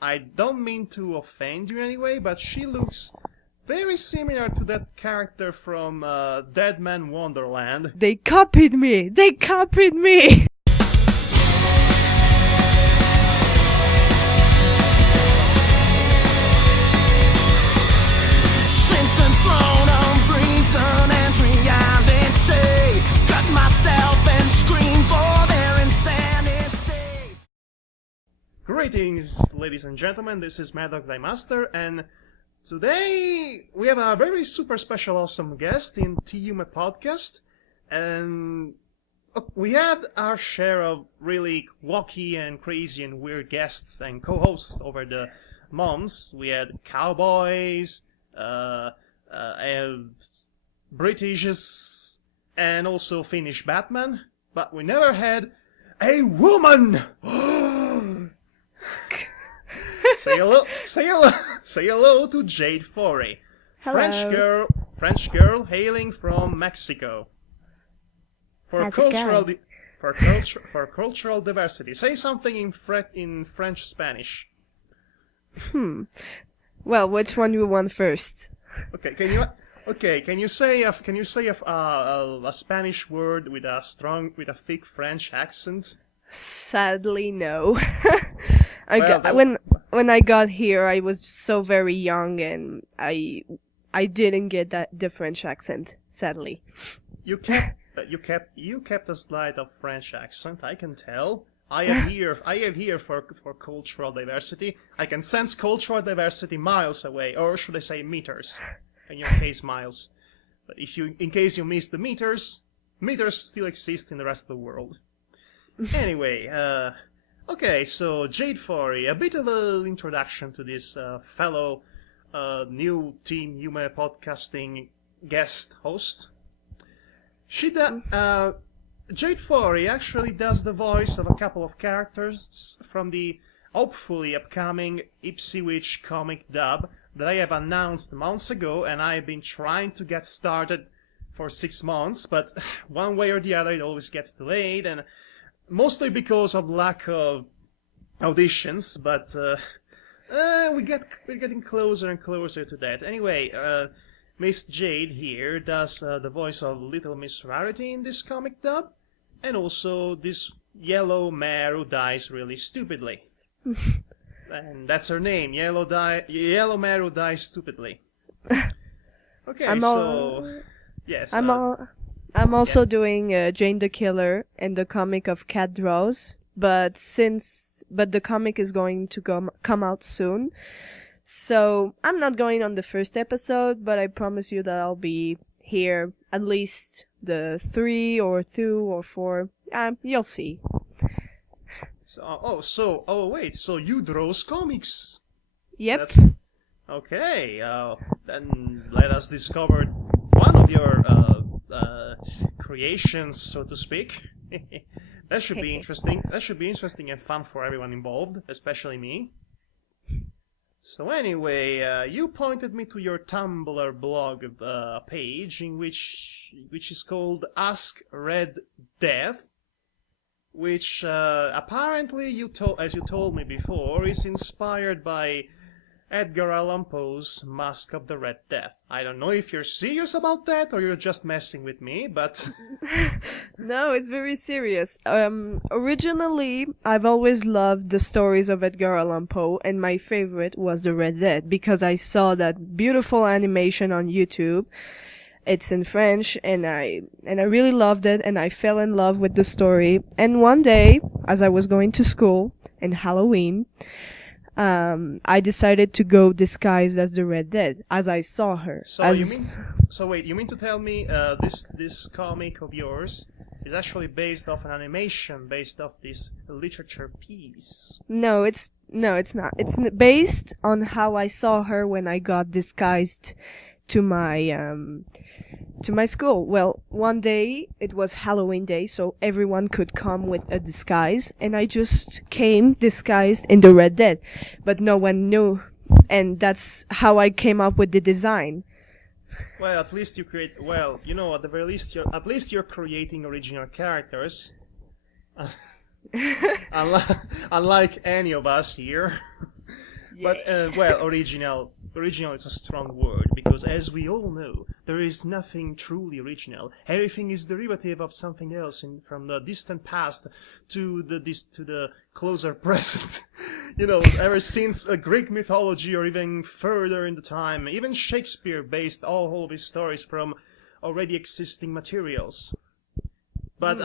I don't mean to offend you in any way, but she looks very similar to that character from Dead Man Wonderland. They copied me! They copied me! Greetings, ladies and gentlemen, this is Madhog the Master, and today we have a very super special awesome guest in Yume podcast, and we had our share of really wacky and crazy and weird guests and co-hosts over the months. We had cowboys, Britishes, and also Finnish Batman, but we never had a woman! Say hello to Jade Forey, Hello. French girl hailing from Mexico. For cultural diversity, say something in French Spanish. Well, which one do you want first? Okay, can you say a Spanish word with a thick French accent? Sadly, no. Well, when I got here, I was so very young, and I didn't get the French accent. Sadly, you kept a slight of French accent. I can tell. I am here for cultural diversity. I can sense cultural diversity miles away, or should I say meters? In your case, miles. But in case you missed the meters still exist in the rest of the world. Anyway, okay, so Jade Forey, a bit of an introduction to this fellow new Team Yume podcasting guest host. Jade Forey actually does the voice of a couple of characters from the hopefully upcoming Ipswich comic dub that I have announced months ago, and I've been trying to get started for 6 months, but one way or the other it always gets delayed, and mostly because of lack of auditions, but we're getting closer and closer to that. Anyway, Miss Jade here does the voice of Little Miss Rarity in this comic dub, and also this yellow mare who dies really stupidly. And that's her name, Yellow Mare who dies stupidly. Okay, yes. I'm also doing Jane the Killer and the comic of Cat Draws, but the comic is going to come out soon, so I'm not going on the first episode, but I promise you that I'll be here at least the 3 or 2 or 4. You'll see. So you draws comics? Yep. Okay. Then let us discover one of your creations, so to speak. That should be interesting. That should be interesting and fun for everyone involved, especially me. So anyway, you pointed me to your Tumblr blog page, which is called Ask Red Death, which apparently as you told me before, is inspired by Edgar Allan Poe's Mask of the Red Death. I don't know if you're serious about that or you're just messing with me, but... No, it's very serious. Originally, I've always loved the stories of Edgar Allan Poe, and my favorite was The Red Death, because I saw that beautiful animation on YouTube. It's in French, and I really loved it, and I fell in love with the story. And one day, as I was going to school in Halloween, I decided to go disguised as the Red Death, as I saw her. You mean to tell me this comic of yours is actually based off an animation, based off this literature piece? No, it's not. It's based on how I saw her when I got disguised to my school. Well, one day it was Halloween day, so everyone could come with a disguise, and I just came disguised in the Red Death, but no one knew, and that's how I came up with the design. Well, at least you create. Well, at the very least, you're creating original characters. Unlike any of us here. But well, original is a strong word, because as we all know, there is nothing truly original. Everything is derivative of something else, from the distant past to the closer present. Ever since Greek mythology, or even further in the time, even Shakespeare based all of his stories from already existing materials. But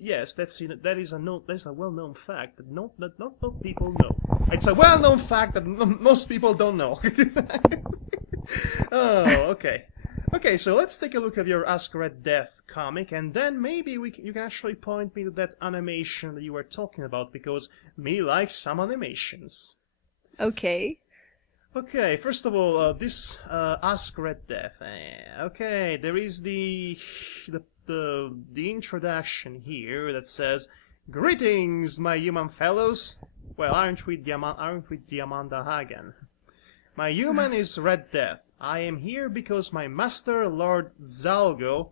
yes, that's a well-known fact that not people know. It's a well-known fact that most people don't know. Oh, okay. Okay, so let's take a look at your Ask Red Death comic, and then maybe you can actually point me to that animation that you were talking about, because me likes some animations. Okay. Okay, first of all, this Ask Red Death. Okay, there is the introduction here that says, "Greetings, my human fellows." Well, aren't we Diamanda Hagen? My human is Red Death. I am here because my master, Lord Zalgo.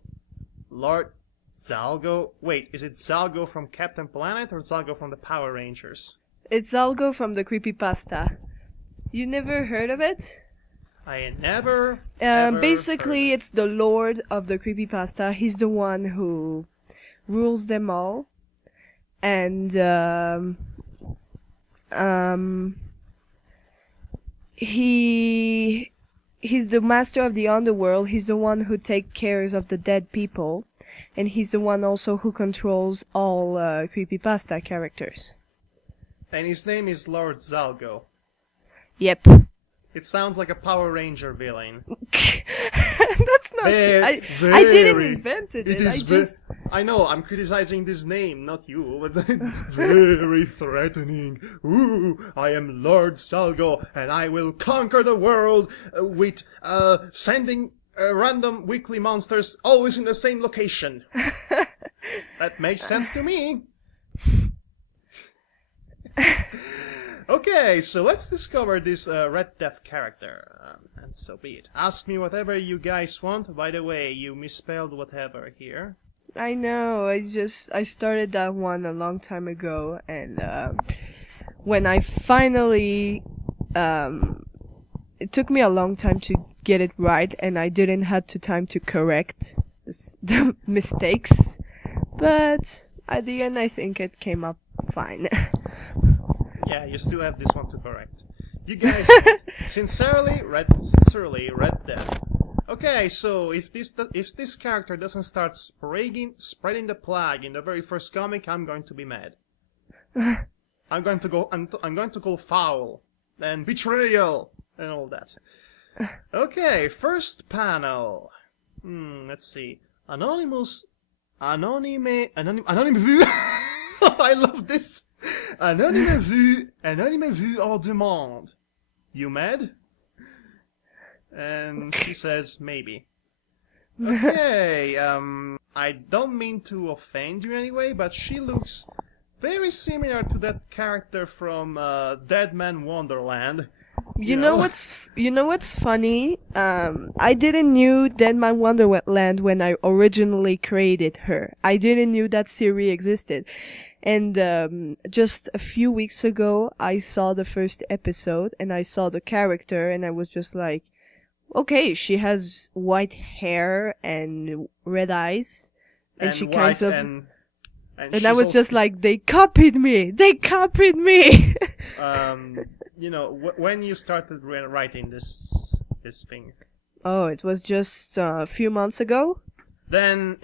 Wait, is it Zalgo from Captain Planet or Zalgo from the Power Rangers? It's Zalgo from the creepypasta. You never heard of it? I never. Basically, it's the lord of the creepypasta. He's the one who rules them all, and he's the master of the underworld. He's the one who takes care of the dead people, and he's the one also who controls all creepypasta characters. And his name is Lord Zalgo. Yep. It sounds like a Power Ranger villain. That's not true. I didn't invent it. I know, I'm criticizing this name, not you, but very threatening. Ooh, I am Lord Zalgo, and I will conquer the world with sending random weekly monsters always in the same location. That makes sense to me. Okay, so let's discover this Red Death character, and so be it. Ask me whatever you guys want. By the way, you misspelled whatever here. I know, I started that one a long time ago, and when I finally, it took me a long time to get it right, and I didn't have time to correct the mistakes, but at the end I think it came up fine. Yeah, you still have this one to correct. You guys, sincerely, Red Death. Okay, so if this character doesn't start spreading the plague in the very first comic, I'm going to be mad. I'm going to go foul and betrayal and all that. Okay, first panel. Let's see. Anonymous vu. I love this. Anonyme vu en demande. You mad? And she says, maybe. Okay, I don't mean to offend you anyway, but she looks very similar to that character from Dead Man Wonderland. You know what's funny? I didn't knew Dead Man Wonderland when I originally created her. I didn't knew that series existed. And just a few weeks ago, I saw the first episode and I saw the character and I was just like, okay, she has white hair and red eyes, and she kind of, and I was just like, they copied me. When you started writing this thing. Oh, it was just a few months ago. Then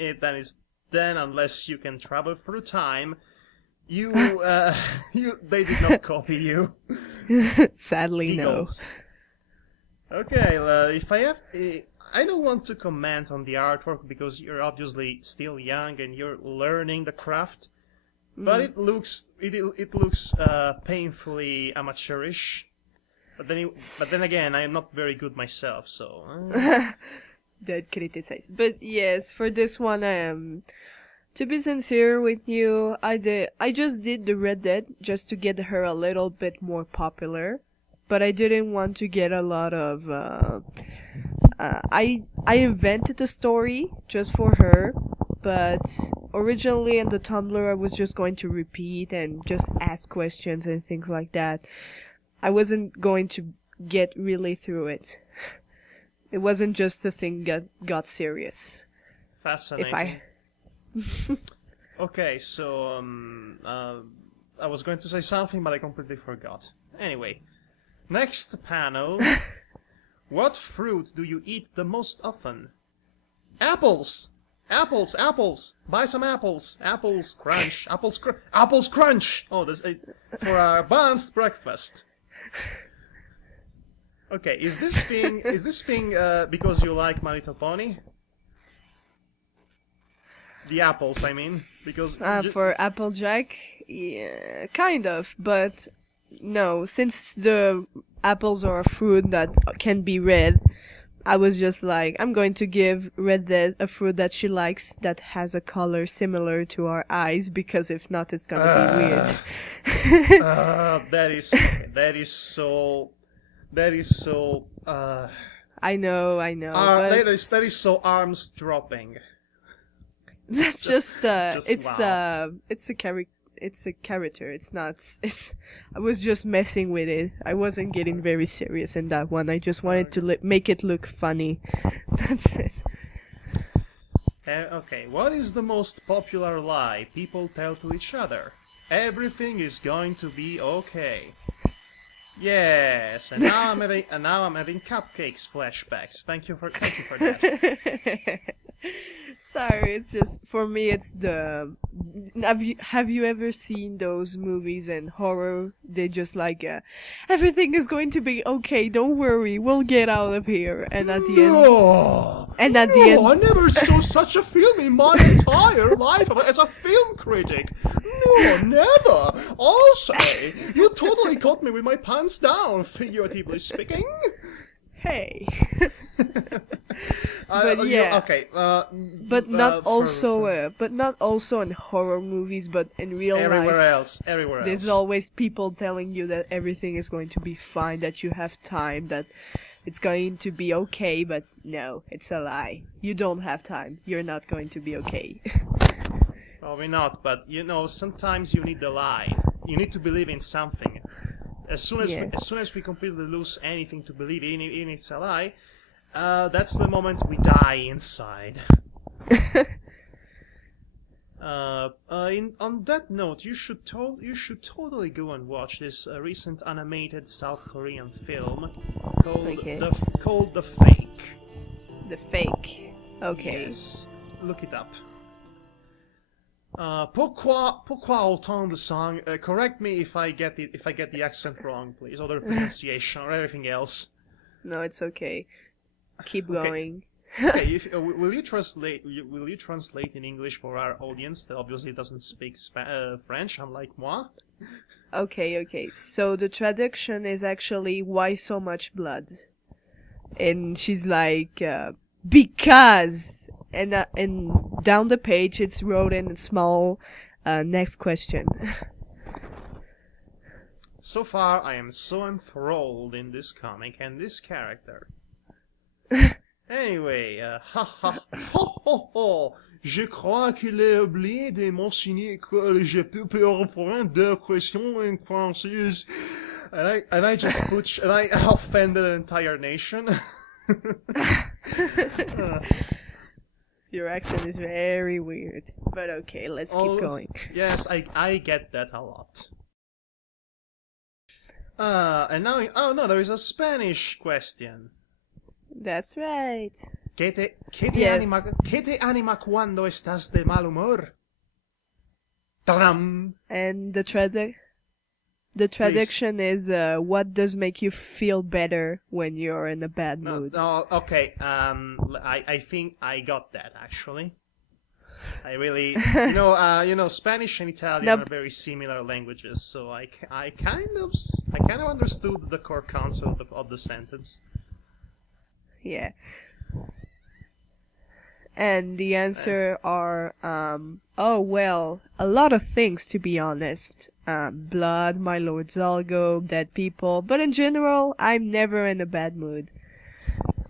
unless you can travel through time, they did not copy you. Sadly, Giggles. No. Okay, I don't want to comment on the artwork because you're obviously still young and you're learning the craft, but it looks painfully amateurish. But then again, I am not very good myself, so. Don't criticize. But yes, for this one, to be sincere with you, I just did the Red Dead just to get her a little bit more popular, but I didn't want to get a lot of. I invented a story just for her, but originally in the Tumblr I was just going to repeat and just ask questions and things like that. I wasn't going to get really through it. It wasn't just the thing that got serious. Fascinating. Okay, so I was going to say something, but I completely forgot. Anyway, next panel. What fruit do you eat the most often? Apples! Apples! Apples! Buy some apples! Apples crunch! Apples crunch! Oh, this for a balanced breakfast. Okay, is this thing because you like My Little Pony? The apples, I mean, because for Applejack, yeah, kind of, but no, since the apples are a fruit that can be red, I was just like, I'm going to give Red Dead a fruit that she likes that has a color similar to our eyes, because if not, it's gonna be weird. That is so. I know. That is so arms dropping. That's just wow. It's a character. I was just messing with it. I wasn't getting very serious in that one. I just wanted to make it look funny. That's it. Okay, what is the most popular lie people tell to each other? Everything is going to be okay. Yes, and now I'm having cupcakes flashbacks. Thank you for that. Sorry, it's just for me. It's the have you ever seen those movies and horror? They just like everything is going to be okay. Don't worry, we'll get out of here. And at the end, I never saw such a film in my entire life as a film critic. No, never. Also, you totally caught me with my pants down, figuratively speaking. Hey. But yeah, okay. But not also in horror movies, but in real life. Everywhere else. There's always people telling you that everything is going to be fine, that you have time, that it's going to be okay, but no, it's a lie. You don't have time. You're not going to be okay. Probably not, but sometimes you need the lie. You need to believe in something. As soon as we completely lose anything to believe in, even if it's a lie, that's the moment we die inside. On that note, you should totally go and watch this recent animated South Korean film called The Fake. The Fake. Okay. Yes, look it up. Pourquoi autant de sang? Correct me if I get the accent wrong, please, or the pronunciation, or everything else. No, it's okay. Keep going. Okay, will you translate in English for our audience that obviously doesn't speak French, unlike moi? Okay. So the traduction is actually "Why so much blood?" And she's like, "Because." And down the page, it's wrote in small. Next question. So far, I am so enthralled in this comic and this character. Anyway, je crois qu'il est oublié de mentionner que je peux reprendre deux questions en français. And I offended an entire nation. Your accent is very weird, but okay, let's keep going. Yes, I get that a lot. And now, there is a Spanish question. That's right. ¿Qué te anima cuando estás de mal humor? Tadam! And the traduction is, what does make you feel better when you're in a bad mood? No, okay. I think I got that actually. I really, Spanish and Italian are very similar languages, so I kind of understood the core concept of the sentence. Yeah. And the answer are, a lot of things, to be honest. Blood, My Lord Zalgo, dead people. But in general, I'm never in a bad mood.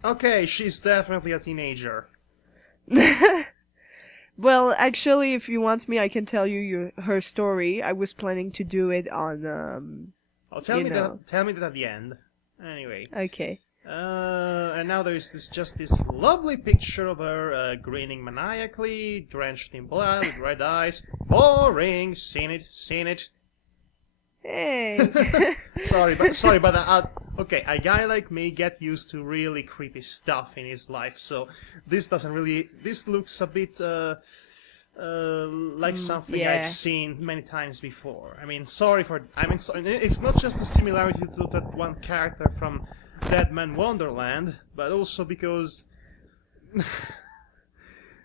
Okay, she's definitely a teenager. Well, actually, if you want me, I can tell you her story. I was planning to do it on, Oh, tell you me know. that. Tell me that at the end. Anyway. Okay. And now there is just this lovely picture of her grinning maniacally, drenched in blood, with red eyes. Boring. Seen it. Hey. Sorry, but okay, a guy like me get used to really creepy stuff in his life, so this doesn't really. This looks a bit like something yeah. I've seen many times before. I mean, sorry, it's not just the similarity to that one character from Dead Man Wonderland, but also because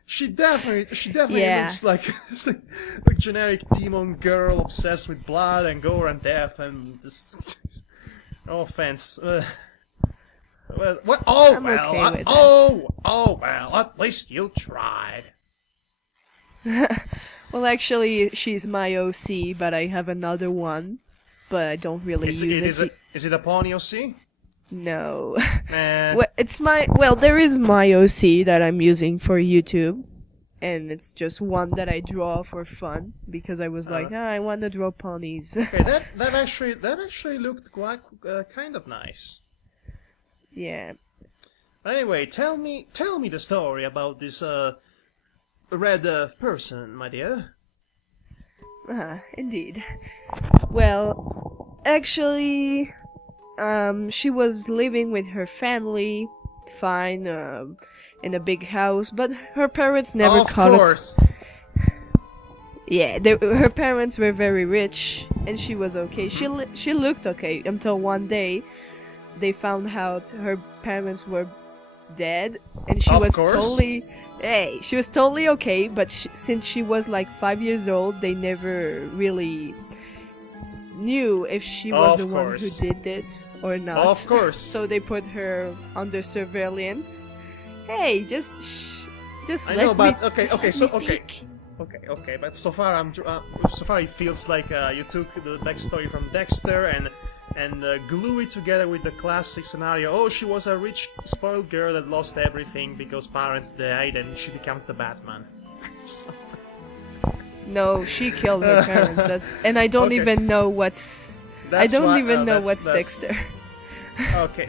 she definitely Yeah. looks like like generic demon girl obsessed with blood and gore and death and this. No offense. Well, what? Oh I'm well. okay with that. Oh well. At least you tried. Well, actually, she's my OC, but I have another one, but I don't really use it. Is it a pony OC? No. Eh. Well, there is my OC that I'm using for YouTube, and it's just one that I draw for fun because I was like, I want to draw ponies. Okay, that actually looked quite kind of nice. Yeah. Anyway, tell me the story about this red person, my dear. Indeed. Well, actually, she was living with her family, fine, in a big house, but her parents never caught Of course. Yeah, her parents were very rich, and she was okay. She looked okay until one day they found out her parents were dead, and she Of was course. totally. Hey, she was totally okay, but since she was like 5 years old, they never really knew if she was Of the one who course. did it or not. Of course. So they put her under surveillance. Hey, just I let know, but me. okay, just okay, let so me speak. okay, but so far it feels like you took the backstory from Dexter and glue it together with the classic scenario. Oh, she was a rich, spoiled girl that lost everything because parents died, and she becomes the Batman. No, she killed her parents. And I don't Okay. even know what's. I That's don't why- even know that's- what's that's- Dexter. Okay,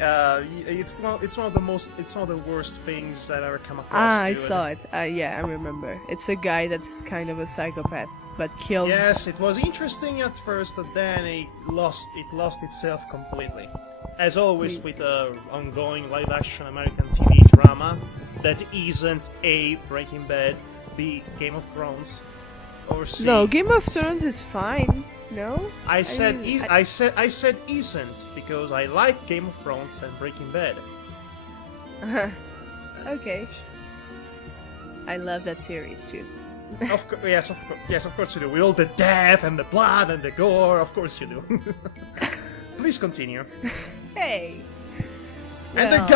it's one of the worst things that I ever come across. I dude. saw it. Yeah, I remember. It's a guy that's kind of a psychopath, but kills. Yes, it was interesting at first, but then it lost itself completely. As always with ongoing live-action American TV drama that isn't A, Breaking Bad, B, Game of Thrones, or C. No, Game of Thrones is fine. No. I said mean, I said isn't because I like Game of Thrones and Breaking Bad. Okay. I love that series too. Yes, of course you do. With all the death and the blood and the gore, of course you do. Please continue. Hey. And Well.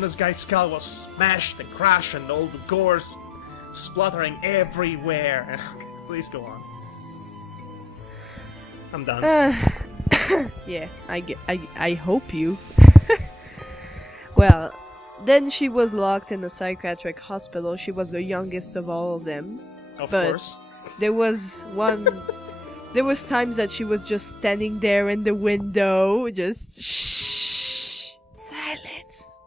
this guy's skull was smashed and crushed, and all the gore spluttering everywhere. Please go on. I'm done. Yeah, I hope you. Well, then she was locked in a psychiatric hospital. She was the youngest of all of them. Of but course. There was times that she was just standing there in the window, just shh, silence.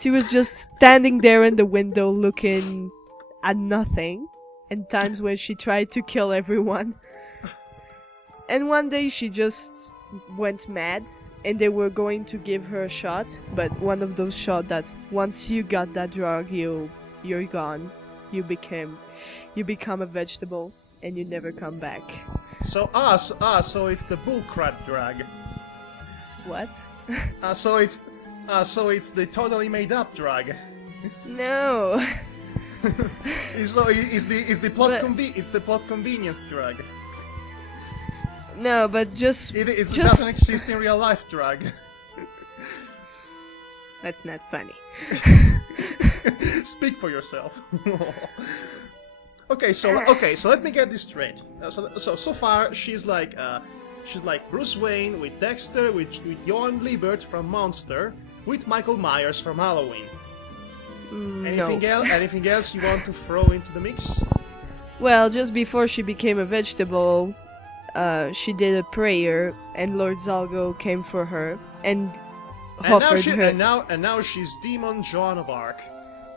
She was just standing there in the window looking at nothing, and times when she tried to kill everyone. And one day she just went mad, and they were going to give her a shot, but one of those shots that once you got that drug, you're gone. You become a vegetable, and you never come back. So it's the bullcrap drug. What? So it's the totally made up drug. No. It's the plot But- it's the plot convenience drug. No, but just It just doesn't exist in real life drug. That's not funny. Speak for yourself. Okay, so let me get this straight. So far she's like Bruce Wayne with Dexter, with Johan Liebert from Monster, with Michael Myers from Halloween. Anything No. else? Anything else you want to throw into the mix? Well, just before she became a vegetable, she did a prayer, and Lord Zalgo came for her and offered her. And now she's Demon Joan of Arc.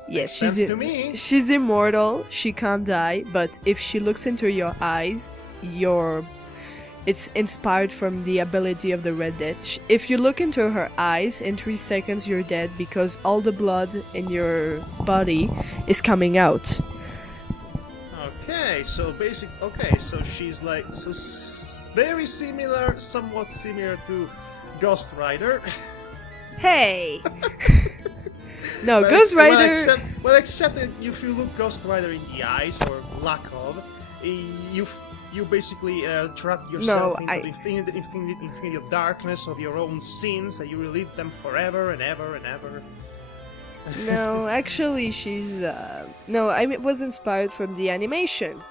Yes, Makes sense to me. she's immortal. She can't die, but if she looks into your eyes, it's inspired from the ability of the Red Dead. If you look into her eyes, in 3 seconds you're dead because all the blood in your body is coming out. Okay, so she's like very similar, somewhat similar to Ghost Rider. Hey! No, Ghost Rider... except that if you look Ghost Rider in the eyes, or lack of, you basically trap yourself into the infinity of darkness of your own sins, and you relive them forever and ever and ever. No, actually, she's... No, it was inspired from the animation.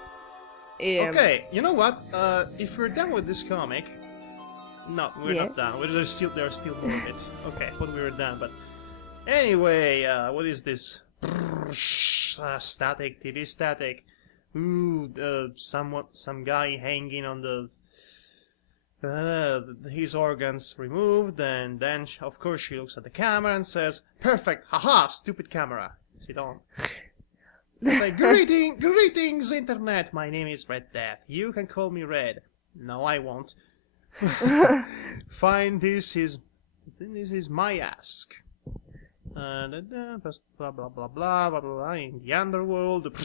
Okay, you know what? If we're done with this comic... No, we're not done. There's still more of it. Okay, I thought we were done, but... Anyway, what is this? Static, TV static. Ooh, some guy hanging on his organs removed, and then, of course, she looks at the camera and says, "Perfect, haha, stupid camera." Sit on. Like, greetings, internet. My name is Red Death. You can call me Red. No, I won't. Fine, this is my ask. Blah blah blah blah blah blah blah in the underworld.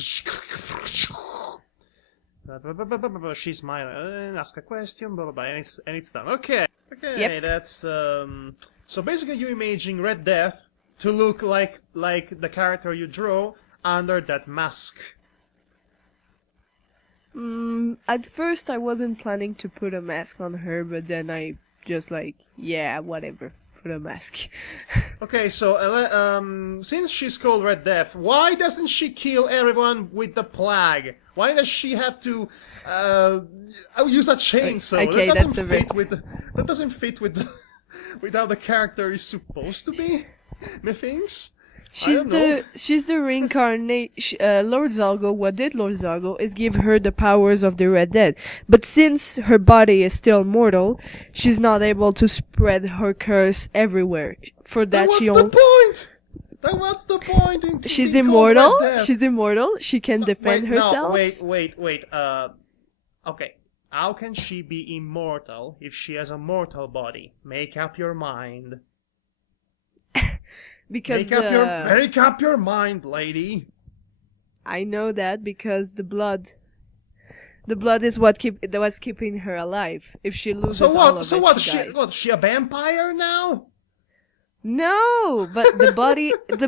She's smiling. Ask a question. Blah blah blah, and it's done. Okay. Yep. That's So basically, you imaging Red Death to look like the character you draw under that mask. At first I wasn't planning to put a mask on her, but then I just whatever, put a mask. Okay, so since she's called Red Death, why doesn't she kill everyone with the plague? Why does she have to use a chainsaw? Okay, that doesn't fit with how the character is supposed to be. Methinks. She's the reincarnation. Lord Zalgo, what did Lord Zalgo is give her the powers of the Red Dead. But since her body is still mortal, she's not able to spread her curse everywhere. For that, What's the point? Then what's the point in She's being immortal. called Red Death? She's immortal. She can defend herself. Wait. Okay. How can she be immortal if she has a mortal body? Make up your mind. Because make up your mind, lady. I know that because the blood is what's keeping her alive. If she loses all of it, she dies. What? She a vampire now? No, but the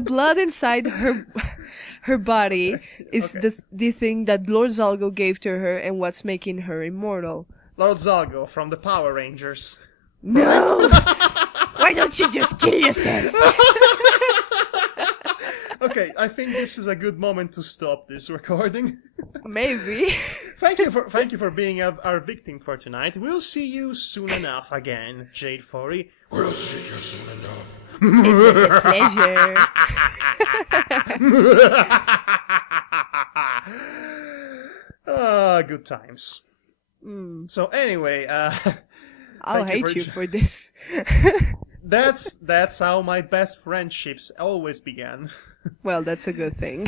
blood inside her body is the thing that Lord Zalgo gave to her and what's making her immortal. Lord Zalgo from the Power Rangers. No! Why don't you just kill yourself? Okay, I think this is a good moment to stop this recording. Maybe. Thank you for being our victim for tonight. We'll see you soon enough again, Jade Forey. We'll see you soon enough. It was a pleasure. Good times. So anyway, I'll hate you for this. That's how my best friendships always began. Well, that's a good thing.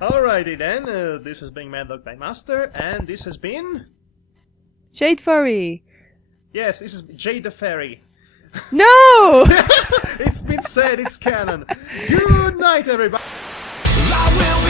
Alrighty then, this has been Madhog by Master, and this has been... Jade Furry. Yes, this is Jade the Fairy. No! It's been said, it's canon. Good night, everybody. I will be